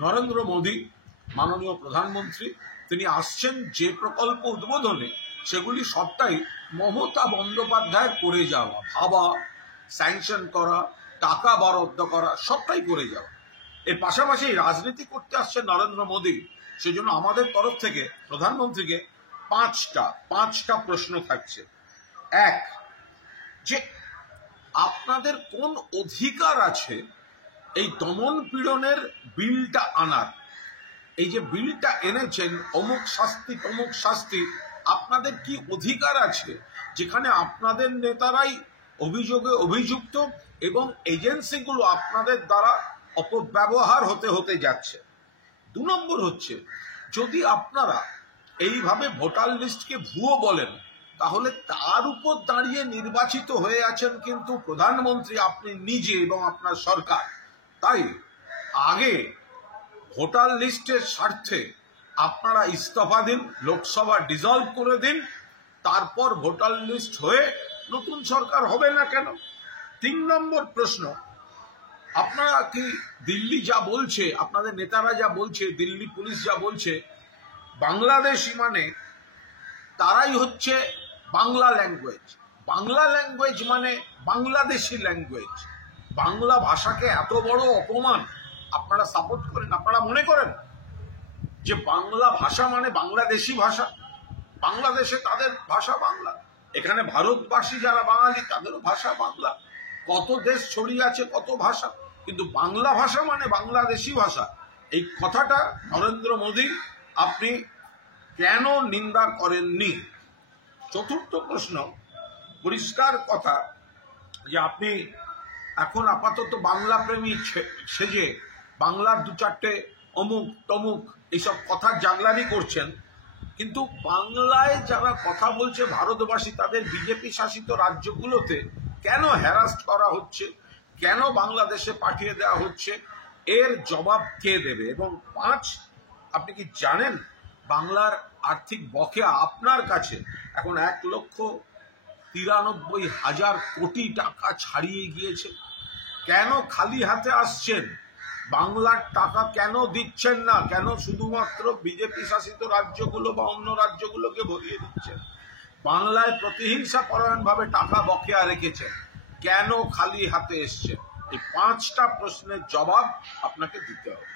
নরেন্দ্র মোদী মাননীয় প্রধানমন্ত্রী তিনি আসছেন যে প্রকল্প উদ্বোধনে সেগুলি সবটাই মমতা বন্দ্যোপাধ্যায়ের করে যাওয়া, ভাবা, স্যাংশন করা, টাকা বরাদ্দ করা, সবটাই করে যাওয়া। এর পাশাপাশি রাজনীতি করতে আসছে নরেন্দ্র মোদী, সেজন্য আমাদের তরফ থেকে প্রধানমন্ত্রীকে পাঁচটা প্রশ্ন থাকছে। এক, যে আপনাদের কোন অধিকার আছে এই দমন পীড়নের বিলটা আনার? এই যে বিলটা এনেছেন, অমুক শাস্তি তমুক শাস্তি, আপনাদের কি অধিকার আছে যেখানে আপনাদের নেতারাই অভিযোগে অভিযুক্ত এবং এজেন্সিগুলো আপনাদের দ্বারা অপব্যবহার হতে যাচ্ছে? 2 নম্বর হচ্ছে, যদি আপনারা এইভাবে ভোটার লিস্টকে ভুয়ো বলেন, তাহলে তার উপর দাঁড়িয়ে নির্বাচিত হয়ে আছেন কিন্তু প্রধানমন্ত্রী আপনি নিজে এবং আপনার সরকার। তাই আগে ভোটার লিস্টের স্বার্থে আপনারা ইস্তফা দিন, লোকসভা ডিসলভ করে দিন, তারপর ভোটার লিস্ট হয়ে নতুন সরকার হবে না কেন? 3 নম্বর প্রশ্ন, আপনারা কি দিল্লি যা বলছে, আপনাদের নেতারা যা বলছে, দিল্লি পুলিশ যা বলছে, বাংলাদেশি মানে তারাই হচ্ছে বাংলা ল্যাঙ্গুয়েজ, বাংলা ল্যাঙ্গুয়েজ মানে বাংলাদেশি ল্যাঙ্গুয়েজ। বাংলা ভাষাকে এত বড় অপমান আপনারা সাপোর্ট করেন? আপনারা মনে করেন যে বাংলা ভাষা মানে বাংলাদেশি ভাষা? বাংলাদেশে তাদের ভাষা বাংলা, এখানে ভারতবাসী যারা বাঙালি তাদেরও ভাষা বাংলা, কত দেশ ছড়িয়ে আছে কত ভাষা, কিন্তু বাংলা ভাষা মানে বাংলাদেশি ভাষা। এই কথাটা নরেন্দ্র মোদী আপনি কেন নিন্দা করেননি? চতুর্থ প্রশ্ন, পরিষ্কার কথা যে আপনি এখন আপাতত বাংলা প্রেমী সেজে বাংলার 2-4টে অমুক তমুক এইসব কথা জাগলারি করছেন, কিন্তু বাংলায় যারা কথা বলছে ভারতবাসী, তাদের বিজেপি শাসিত রাজ্যগুলোতে কেন হ্যারাস্ট করা হচ্ছে, কেন বাংলাদেশে পাঠিয়ে দেওয়া হচ্ছে, এর জবাব কে দেবে? এবং 5, আপনি কি জানেন বাংলার আর্থিক বকেয়া আপনার কাছে এখন 1,93,000 কোটি টাকা ছাড়িয়ে গিয়েছে? কেন খালি হাতে আসছেন? বাংলার টাকা কেন দিচ্ছেন না? কেন শুধুমাত্র বিজেপি শাসিত রাজ্যগুলো বা অন্য রাজ্যগুলোকে ভরিয়ে দিচ্ছেন? বাংলায় প্রতিহিংসা পরায়ণভাবে টাকা বকেয়া রেখেছেন, কেন খালি হাতে এসছেন? এই 5টা প্রশ্নের জবাব আপনাকে দিতে হবে।